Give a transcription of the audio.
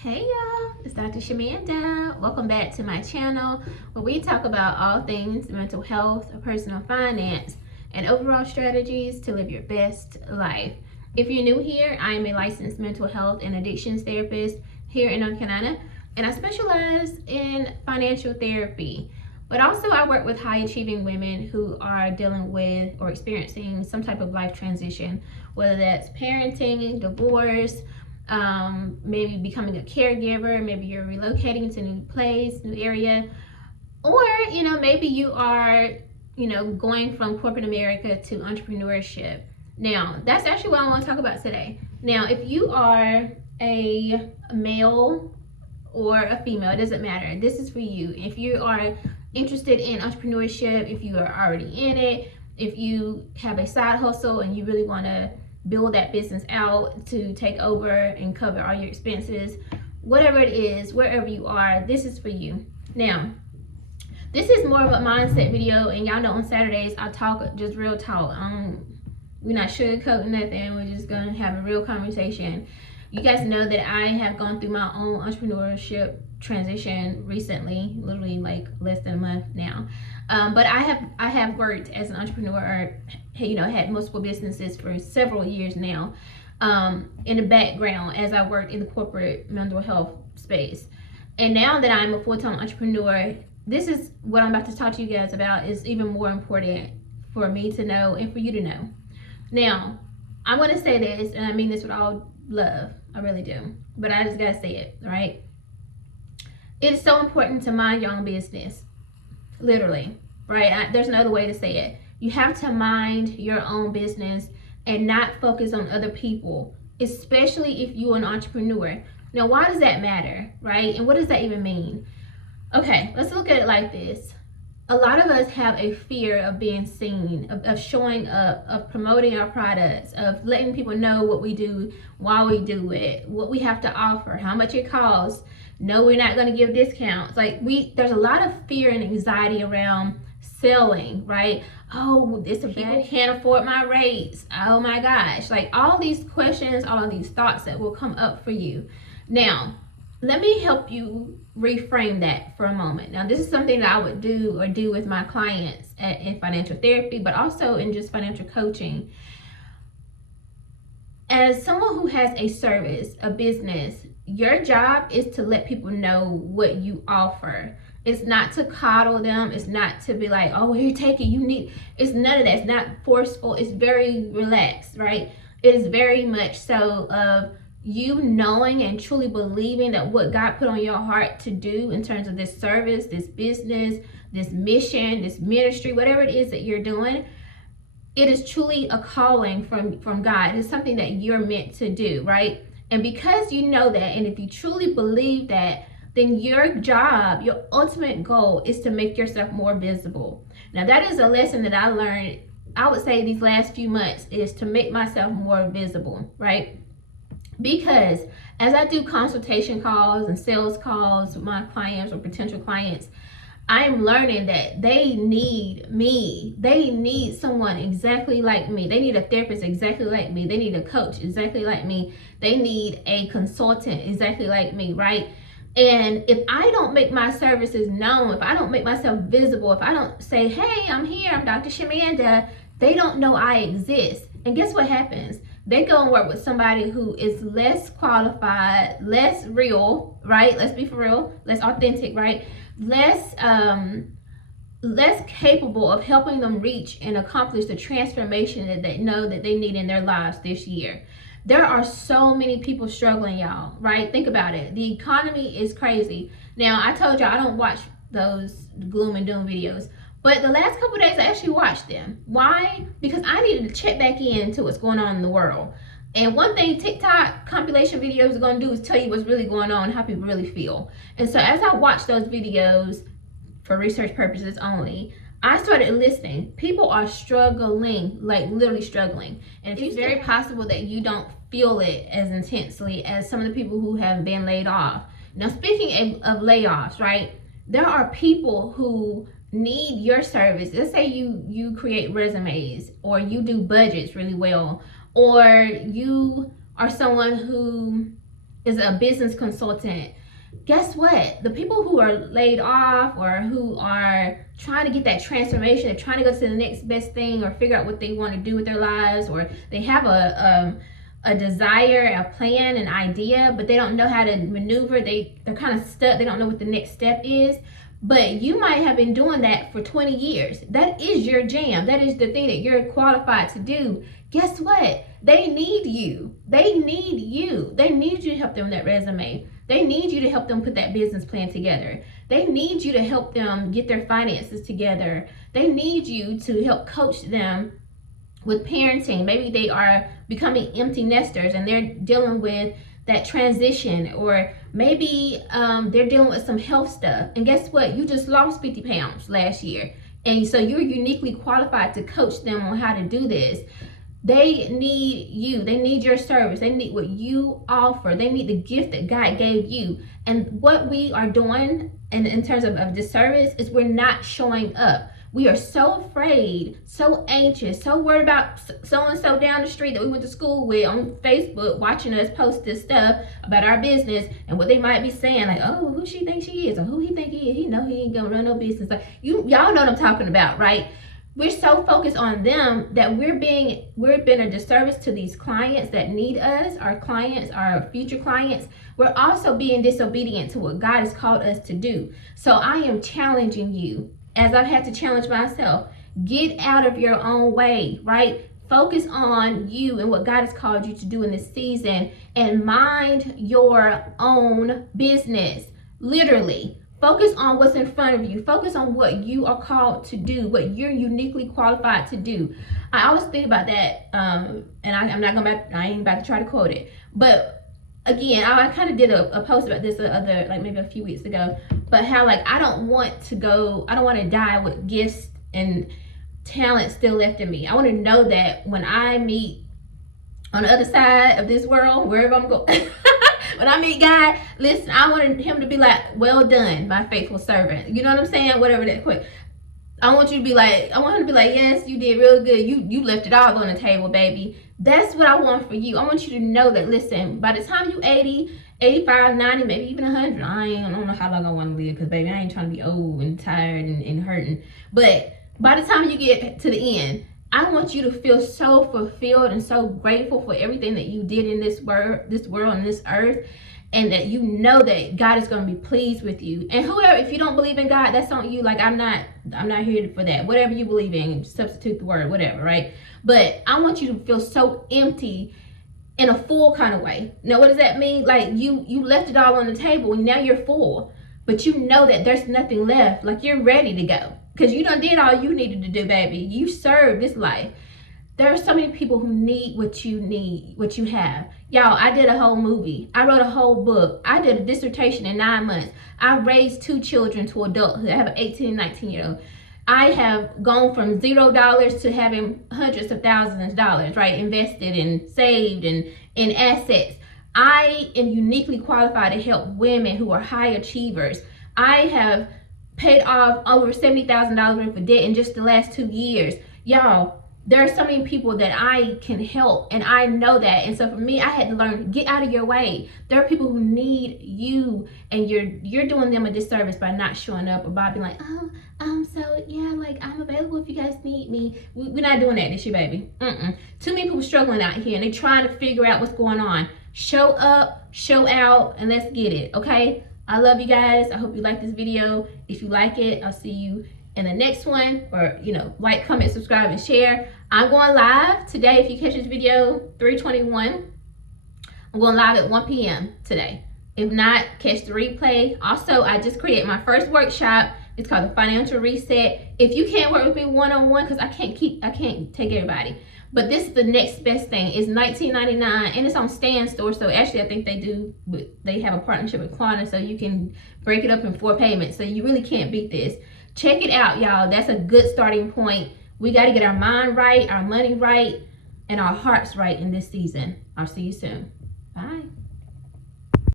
Hey y'all, it's Dr. Shamanda. Welcome back to my channel where we talk about all things mental health, personal finance, and overall strategies to live your best life. If you're new here, I am a licensed mental health and addictions therapist here in North Carolina, and I specialize in financial therapy. But also I work with high achieving women who are dealing with or experiencing some type of life transition, whether that's parenting, divorce, maybe becoming a caregiver, maybe you're relocating to a new place, new area, or maybe you are going from corporate America to entrepreneurship. Now that's actually what I want to talk about today. Now if you are a male or a female, it doesn't matter, this is for you. If you are interested in entrepreneurship, if you are already in it, if you have a side hustle and you really want to build that business out to take over and cover all your expenses, whatever it is, wherever you are, this is for you. Now this is more of a mindset video, and y'all know on Saturdays I talk just real talk. We're not sugarcoating nothing, we're just gonna have a real conversation. You guys know that I have gone through my own entrepreneurship transition recently, literally like less than a month now. But I have worked as an entrepreneur, had multiple businesses for several years now, in the background as I worked in the corporate mental health space. And now that I'm a full-time entrepreneur, this is what I'm about to talk to you guys about is even more important for me to know and for you to know. Now, I'm going to say this, and I mean this with all love, I really do, but I just gotta say it, all right? It is so important to mind your own business, literally, right? There's no other way to say it. You have to mind your own business and not focus on other people, especially if you're an entrepreneur. Now, why does that matter, right? And what does that even mean? Okay, let's look at it like this. A lot of us have a fear of being seen, of showing up, of promoting our products, of letting people know what we do, why we do it, what we have to offer, how much it costs. No, we're not going to give discounts. There's a lot of fear and anxiety around selling, right? Oh, people can't afford my rates. Oh my gosh. Like all these questions, all of these thoughts that will come up for you. Now, let me help you reframe that for a moment. Now, this is something that I would do with my clients in financial therapy, but also in just financial coaching. As someone who has a service, a business, your job is to let people know what you offer. It's not to coddle them. It's not to be like, oh, here, take it, you need. It's none of that. It's not forceful. It's very relaxed, right? It is very much so of you knowing and truly believing that what God put on your heart to do in terms of this service, this business, this mission, this ministry, whatever it is that you're doing, it is truly a calling from God. It's something that you're meant to do, right? And because you know that, and if you truly believe that, then your job, your ultimate goal is to make yourself more visible. Now, that is a lesson that I learned, I would say these last few months, is to make myself more visible, right? Because as I do consultation calls and sales calls with my clients or potential clients, I'm learning that they need me. They need someone exactly like me. They need a therapist exactly like me. They need a coach exactly like me. They need a consultant exactly like me, right? And if I don't make my services known, if I don't make myself visible, if I don't say, hey, I'm here, I'm Dr. Shamanda, they don't know I exist. And guess what happens? They go and work with somebody who is less qualified, less real, right? Let's be for real, less authentic, right? Less capable of helping them reach and accomplish the transformation that they know that they need in their lives this year. There are so many people struggling, y'all, right? Think about it. The economy is crazy. Now, I told y'all I don't watch those gloom and doom videos, but the last couple of days I actually watched them. Why? Because I needed to check back into what's going on in the world. And one thing TikTok compilation videos are going to do is tell you what's really going on and how people really feel. And so as I watched those videos for research purposes only, I started listening. People are struggling, like literally struggling. And it's very possible that you don't feel it as intensely as some of the people who have been laid off. Now, speaking of layoffs, right? There are people who need your service. Let's say you create resumes, or you do budgets really well, or you are someone who is a business consultant, guess what? The people who are laid off or who are trying to get that transformation, they're trying to go to the next best thing or figure out what they want to do with their lives, or they have a desire, a plan, an idea, but they don't know how to maneuver. They're kind of stuck. They don't know what the next step is. But you might have been doing that for 20 years. That is your jam. That is the thing that you're qualified to do. Guess what? They need you. They need you. They need you to help them with that resume. They need you to help them put that business plan together. They need you to help them get their finances together. They need you to help coach them with parenting. Maybe they are becoming empty nesters and they're dealing with that transition, or maybe they're dealing with some health stuff. And guess what? You just lost 50 pounds last year. And so you're uniquely qualified to coach them on how to do this. They need you. They need your service. They need what you offer. They need the gift that God gave you. And what we are doing in terms of this service is we're not showing up. We are so afraid, so anxious, so worried about so-and-so down the street that we went to school with on Facebook watching us post this stuff about our business and what they might be saying, like, oh, who she thinks she is, or who he think he is. He know he ain't gonna run no business. Like, y'all know what I'm talking about, right? We're so focused on them that we're being a disservice to these clients that need us, our clients, our future clients. We're also being disobedient to what God has called us to do. So I am challenging you, as I've had to challenge myself, get out of your own way, right? Focus on you and what God has called you to do in this season, and mind your own business. Literally, focus on what's in front of you. Focus on what you are called to do, what you're uniquely qualified to do. I always think about that, and I ain't about to try to quote it, but again, I kind of did a post about this maybe a few weeks ago, but how I don't want to die with gifts and talent still left in me. I want to know that when I meet on the other side of this world, wherever I'm going, when I meet God, listen, I wanted him to be like, well done, my faithful servant. You know what I'm saying? Whatever that quick. I want him to be like, yes, you did real good. You left it all on the table, baby. That's what I want for you. I want you to know that, listen, by the time you 80, 85, 90, maybe even 100, I don't know how long I want to live, because, baby, I ain't trying to be old and tired and hurting. But by the time you get to the end, I want you to feel so fulfilled and so grateful for everything that you did in this world and this earth, and that you know that God is going to be pleased with you. And whoever, if you don't believe in God, that's on you. I'm not here for that. Whatever you believe in, substitute the word, whatever, right? But I want you to feel so empty in a full kind of way. Now, what does that mean? You left it all on the table and now you're full, but you know that there's nothing left. You're ready to go because you done did all you needed to do, baby. You served this life. There are so many people who need, what you have. Y'all, I did a whole movie. I wrote a whole book. I did a dissertation in 9 months. I raised 2 children to adulthood. I have an 18 and 19-year-old. I have gone from $0 to having hundreds of thousands of dollars, right? Invested and saved and in assets. I am uniquely qualified to help women who are high achievers. I have paid off over $70,000 worth of debt in just the last 2 years. Y'all, there are so many people that I can help, and I know that. And so for me, I had to learn, get out of your way. There are people who need you, and you're doing them a disservice by not showing up, or by being like, so yeah, I'm available if you guys need me. We're not doing that this year, baby. Too many people struggling out here, and they're trying to figure out what's going on. Show up, show out, and let's get it, okay? I love you guys. I hope you like this video. If you like it, I'll see you in the next one, or like, comment, subscribe, and share. I'm going live today. If you catch this video 3/21, I'm going live at 1 p.m. today. If not, catch the replay. Also, I just created my first workshop. It's called the Financial Reset. If you can't work with me one-on-one, because I can't take everybody, but this is the next best thing. It's $19.99, and it's on Stan Store. So actually, I think they have a partnership with Klarna, so you can break it up in 4 payments. So you really can't beat this. Check it out, y'all. That's a good starting point. We got to get our mind right, our money right, and our hearts right in this season. I'll see you soon. Bye.